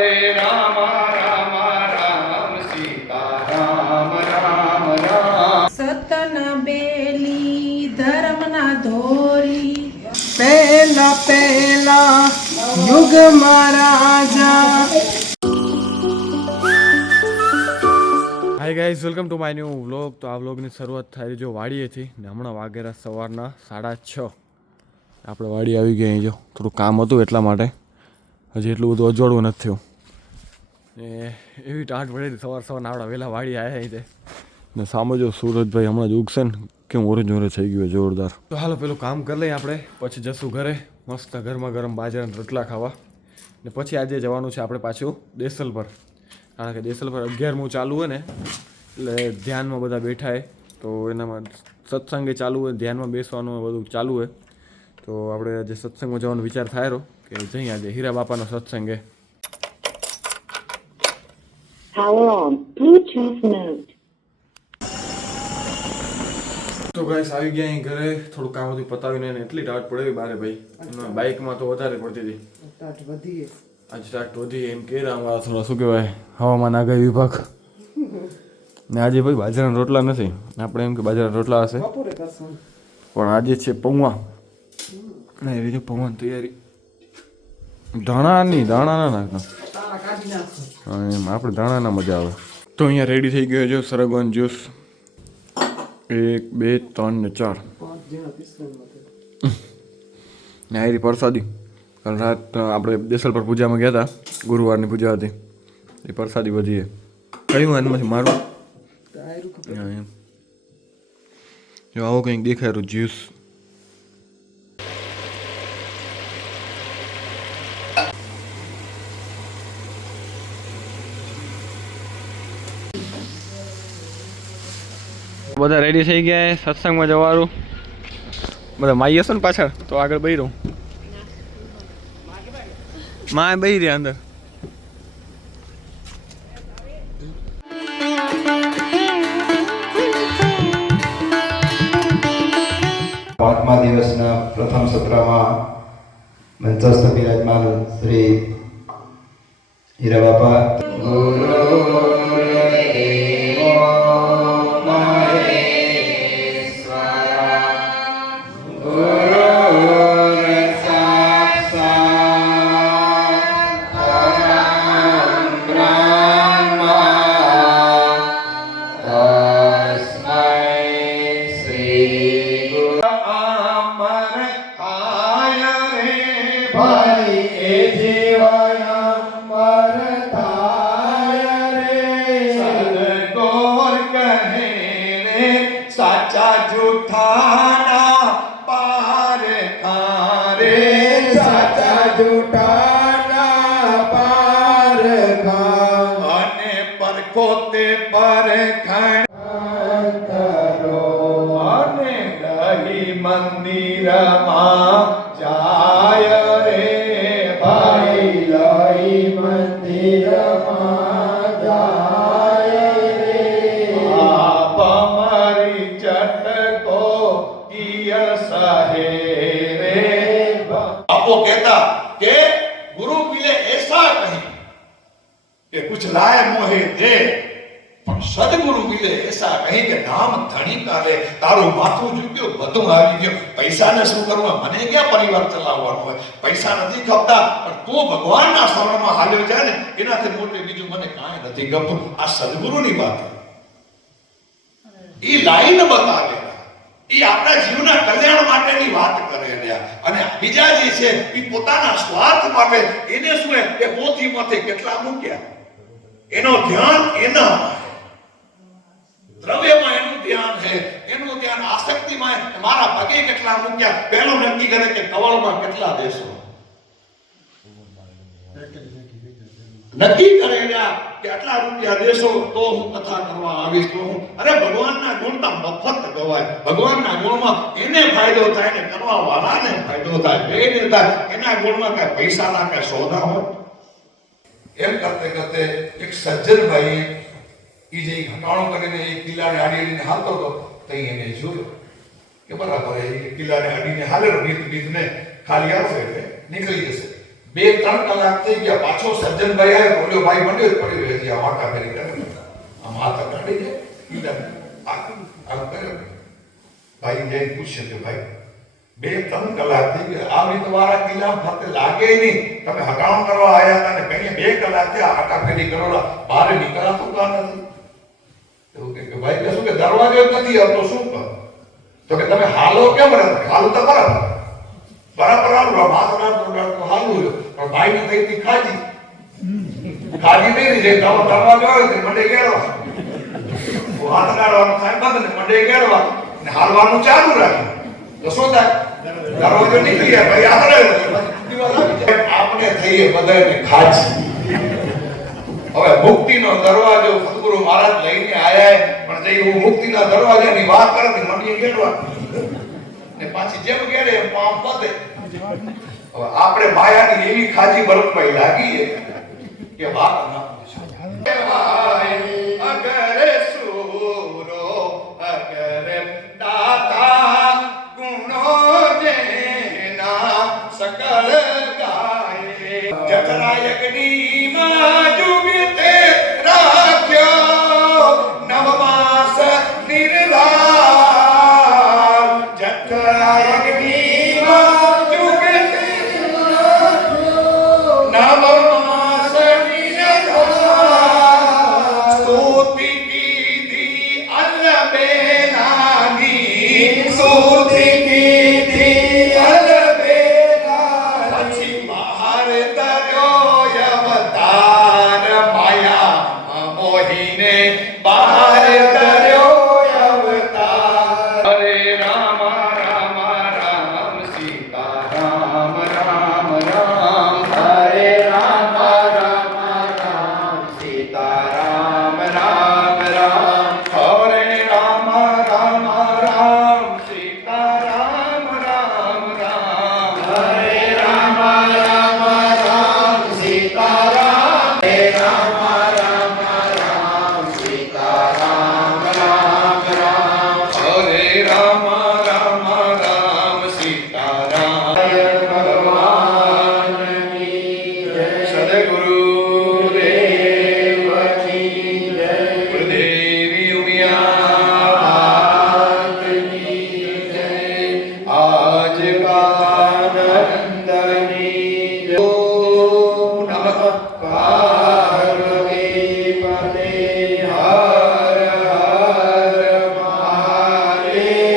હરે રામ રામ રામ સીતા રામ રામ રામ. સતના બેલી ધર્મના ધોરી પહેલા પહેલા યુગ મહારાજા. Hi guys, welcome to my new vlog. તો આ વ્લોગની શરૂઆત થાય જો વાડીએથી ને હમણાં વાગેરા સવારના 6:30. આપણે વાડી આવી ગયા. અહીં જો થોડું કામ હતું એટલા માટે હજી એટલું બધું અજવાળવું નથી થયું. ને એવી ટાઢ પડેલી સવારના આપણા વહેલા વાડી આવ્યા છે ને સામે જો સુરજભાઈ હમણાં જ ઉગશે ને કેમ ઓરેન્જ ઓરેન્જ થઈ ગયું જોરદાર. તો હાલો પેલું કામ કરી લઈએ આપણે, પછી જશું ઘરે મસ્ત ગરમા ગરમ બાજરાના રોટલા ખાવા. ને પછી આજે જવાનું છે આપણે પાછું દેસલ પર, કારણ કે દેસલ પર 11મું ચાલુ હોય ને એટલે ધ્યાનમાં બધા બેઠા હોય તો એનામાં સત્સંગે ચાલુ હોય, ધ્યાનમાં બેસવાનું બધું ચાલુ હોય. તો આપણે આજે સત્સંગમાં જવાનો વિચાર થાય રહ્યો કે જઈ આજે હીરા બાપાનો સત્સંગ છે. Power on. Bluetooth mode. તો ગાઈસ આવી ગયા અહીં ઘરે, થોડું કામ બધું પતાવીને એને એટલી ટાટ પડે બારે ભાઈ. એમાં બાઇકમાં તો વધારે પડતી હતી. આજે ટાટ વધી એમ કે અમારા થોડા શું કહેવાય હવામાન આગાહી વિભાગ. ને આજે ભાઈ બાજરાના રોટલા નથી, આપણે એમ કે બાજરાના રોટલા હશે પણ આજે છે પૌવા. ના એવી રીતે પૌવાની તૈયારી. દાણા ના નાખના, એમ આપણે દાણાના મજા આવે. તો અહીંયા રેડી થઈ ગયો છે સરગવાનું જ્યુસ. 1 2 3 ને 4 ને આયરી પ્રસાદી. કાલ રાત આપણે દેસલ પર પૂજામાં ગયા હતા, ગુરુવારની પૂજા હતી, એ પ્રસાદી વધી કયું આનમાંથી મારું એમ જો આવો કંઈક દેખાય જ્યુસ. બધા રેડી થઈ ગયા સત્સંગમાં જવાનું. બધા માઈ હશો ને પાછળ તો આગળ બહી રહું. માં બહી રહ્યા અંદર. પાંચમા દિવસના પ્રથમ સત્રમાં મંચસ્થ બિરાજમાન શ્રી હીરા બાપા સાચા જૂઠાના પાર ખારે, સાચા જૂઠાના પાર ખા અને પરખો તે પરખણ કરો અને દહી મંદિરમાં જાય રે ભાઈ. લઈ મંદિરમાં જાય રે આપ અમારી ચટકો કિય સહે રે. आपको कहता कि गुरु मिले ऐसा नहीं कि कुछ लाए मोहे दे, પણ સદગુરુ મિલે ऐसा नहीं કે નામ ધણી કાલે તારું માથું ઝૂક્યું બધું આવી ગયું. પૈસાને શું કરવા, મને ક્યાં પરિવાર ચલાવવાનો હોય, પૈસા નથી ખપતા, પણ તું ભગવાનના શરણમાં હાલ્યો જાય ને એનાથી મોટી બીજું મને કાંઈ નથી ગમતું. આ સદગુરુની વાત, ઈ લાઈન બતાવે, ઈ આપણા જીવના કલ્યાણ માટેની વાત કરે રહ્યા. અને બીજા જે છે ઈ પોતાના સ્વાર્થ માટે એને શું એ પોથીમાંથી કેટલા મૂક્યા, એનો ધ્યાન એના દ્રવ્યમાં એનું ધ્યાન છે, એનું ધ્યાન આસક્તિમાં. મારા પગે કેટલા મૂક્યા, પહેલો નક્કી કરે કે કવળમાં કેટલા દેશો નક્કી કરેલા કે આટલા રૂપિયા દેશો તો હું કથા કરવા આવીશ. તો હું અરે ભગવાનના ગુણતા મફત ગવાય. ભગવાનના ગુણમાં એને ફાયદો થાય ને કરવા વાળાને ફાયદો થાય, બેને થાય. એના ગુણમાં કઈ પૈસાના કઈ સોદા હોય. એમ કરતે કરતે એક સજ્જન ભાઈ ઈ જે ઘટાણો કરીને એ કિલ્લાને આડીને હાલતો હતો તો એને જોયો કે બરાબર એ કિલ્લાને આડીને હાલે, ભીત ભીતને ખાલી આવશે એટલે નીકળી જશે. 2-3 કલાક થઈ ગયા, પાછો સજ્જનભાઈ આવ્યો, બોલ્યો ભાઈ મંડ્યો જ પડ્યો હજી આ વાંકા ફેરી કરે આમ હાથ કાઢી દે આમ કર્યો. ભાઈ જઈને પૂછ્યું કે ભાઈ 2-3 કલાક થઈ ગયા, આ રીત વાળા કિલ્લા ફરતે લાગે નહીં, તમે હટાણું કરવા આવ્યા હતા ને કહીએ 2 કલાક થયા હાકા ફેરી કરો, બહાર નીકળાતું કાં નથી. એવું કે ભાઈ કશું કે દરવાજો જ નથી આવતો, શું કર? તો કે તમે હાલો કેમ રહ્યા? હાલો તો બરાબર હાલું પણ ભાઈ ને થઈ ખાજી નહીં જે દરવાજો આવે તે મંડે ગેરવા હાથ કાઢવાનું થાય બંધ ને મંડે ગેરવા ને હાલવાનું ચાલુ રાખ્યું તો શું થાય? દરવાજો નીકળી જાય ભાઈ આપણે થઈએ બધાને ખાજી. હવે મુક્તિનો દરવાજો સદગુરુ મહારાજ લઈને આયા, પણ જે હું મુક્તિના દરવાજાની વાત કરે ને મંડી ગેરવા ને પાછી જેમ ગેરે એમ પામ પતે. હવે આપણે માયાની એવી ખાજી બરફમાં લાગી કે વાત ના પૂછો. અગર સૂરો અગર દાતા ગુણો જેના સકલ ગાય જઠરાયગની માં જુગતે રાખ્યો નવમાસ નિર્ધાર જઠરાયગની માં જુગતે નવમાસ નિર્ધાર સ્તુતિ કીધી અલબેલાની સ્તુતિ કીધી અલબેલાની પછી બહાર તર્યો અવતાર માયા મોહીને બહાર તર્યો અવતાર. હરે રામ રામ રામ સીતા રામ રામ રામ હરે રામ રામ રામ સીતા રામ રામ રામ હરે રામ રામ રામ સીતા રામ રામ રામ હરે રામ રામ રામ સીતા રામ હરે રામ રામ રામ સીતા રામ રામ રામ હરે રામ રામ રામ સીતા રામ. ભગવાન સદગુરુ દેવ કી જય. ગુરુદેવી ઉમિયાની જય. આજ કાનંદની જય. નમઃ પાર્વતી પતે હર હર મહાદેવ.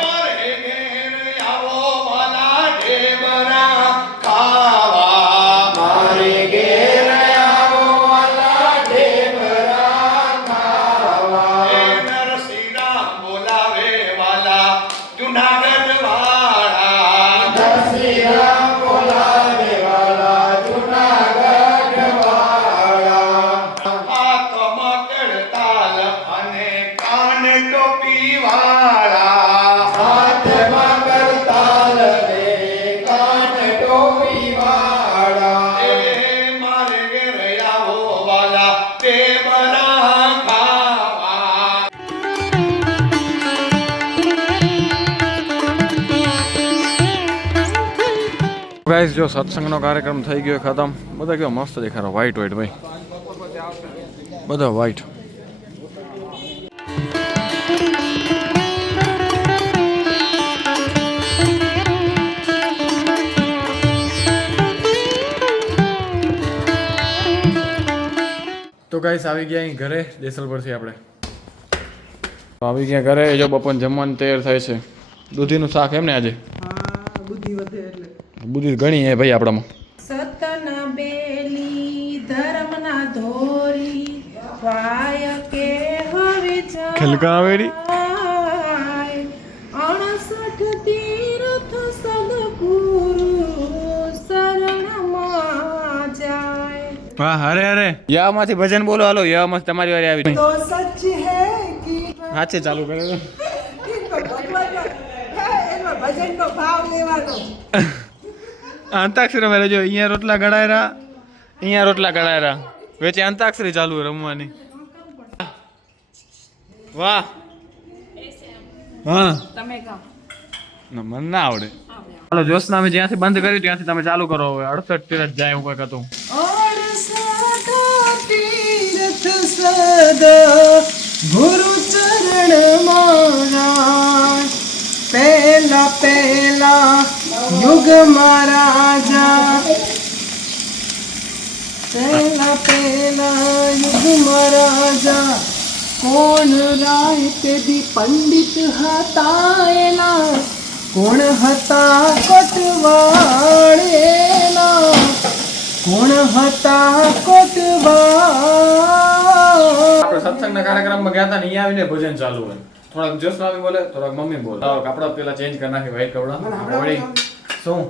મારે ઘેર આવો વાલા ઢેબરા ખાવા મારે ઘેર આવો વાલા ઢેબરા ખાવા નરસિંહ રામ બોલાવે વાલા જુનાગઢ વાળા નરસિંહ રામ બોલાવે વાલા જુનાગઢ વાળા. હાથમાં કડતાલ અને કાન ટોપી વાળા હાથમાં કડતાલ ને કાન ટોપી વાળા મારે ઘેર આવો વાલા ઢેબરા ખાવા. ગાઈસ જો સત્સંગનો કાર્યક્રમ થઈ ગયો ખતમ. બધા કેવો મસ્ત દેખાડો, વ્હાઈટ વ્હાઈટ ભાઈ, બધા વ્હાઈટ. તો ગાઈસ આવી ગયા અહીં ઘરે દેસલ પરથી આપણે તો આવી ગયા ઘરે. જો બપોર જમવાનું તૈયાર થાય છે. દૂધીનું શાક એમ ને આજે બુદ્ધિ ઘણી હે ભાઈ આપણામાં. સતના બેલી ધર્મના ધોરી વાય કે હવે ખલકાવેરી. 68 તીર્થ સદગુરુ શરણમાં જાય. હા હરે હરે યામાંથી ભજન બોલો. હાલો યામાં તમારી વારી આવી તો સચ હે કી હાચે ચાલુ કરે તો એમાં ભજનનો ભાવ લેવાનો. અંતાક્ષરી રમે જો. અહીંયા રોટલા ગળાયરા, અહીંયા રોટલા ગળાયરા, વચ્ચે અંતાક્ષરી ચાલુ રમવાની. વાહ. હા તમે કહો. મને ના આવડે. હાલો જોશના અમે જ્યાંથી બંધ કર્યું ત્યાંથી તમે ચાલુ કરો હવે 68 તીરથ જાય એવું કંઈક હતું 68 તીર્થ સદા ગુરુ ચરણ મારા પહેલા પહેલા યુગ મહારાજા પહેલા પહેલા યુગ મહારાજા કોણ રાય પેદી પંડિત હતા એના કોણ હતા કોટવાળેના કોણ હતા કોટવાળ આપણે સત્સંગના કાર્યક્રમમાં ગયા હતા ને અહીંયા આવીને ભજન ચાલુ હોય થોડાક જોશના આવી બોલે થોડાક મમ્મી બોલે કપડા પેલા ચેન્જ કરી નાખી વ્હાઈટ કપડા વળી શું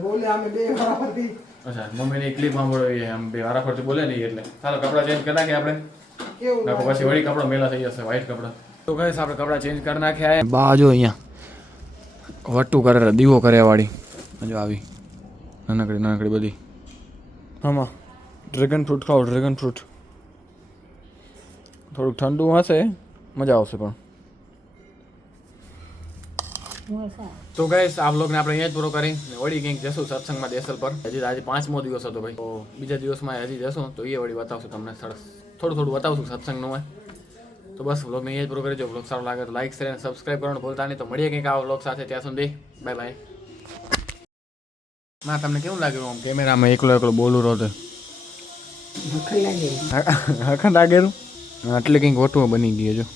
બોલે અમે બે વારાફરતી અચ્છા મમ્મીની ક્લિપ સાંભળવી આમ બે વારાફરતી બોલે નહીં એટલે ચાલો કપડા ચેન્જ કરી નાખીએ આપણે કેવું નાખો પછી વળી કપડા મેલા થઈ જશે વ્હાઈટ કપડા તો ગાઈસ આપણે કપડા ચેન્જ કરી નાખ્યા બા જો અહીંયા વટ્ટું કરે દીવો કરે વાળી જો આવી નાનકડી નાનકડી બધી આમાં ડ્રેગન ફ્રૂટ ખાઓ ડ્રેગન ફ્રૂટ થોડુંક ઠંડુ હશે મજા આવશે પણ તો ગાઈસ આ વ્લોગને આપણે અહીંયા જ પૂરો કરી વળી કંઈક જશું સત્સંગમાં દેસલ પર હજી આજે 5મો દિવસ હતો ભાઈ તો બીજા દિવસમાં હજી જશું તો એ વળી બતાવશું તમને થોડું થોડું બતાવશું સત્સંગનું હોય તો બસ વ્લોગને અહીંયા જ પૂરો કરી જો વ્લોગ સારો લાગે તો લાઈક શેર અને સબસ્ક્રાઈબ કરવાનું ભૂલતા નહીં તો મળીએ કંઈક આ વ્લોગ સાથે ત્યાં સુધી બાય બાય ના તમને કેવું લાગ્યું આમ કેમેરામાં એકલો એકલો બોલું રહો તો હખન લાગેલું એટલે કંઈક વટું બની ગયું જો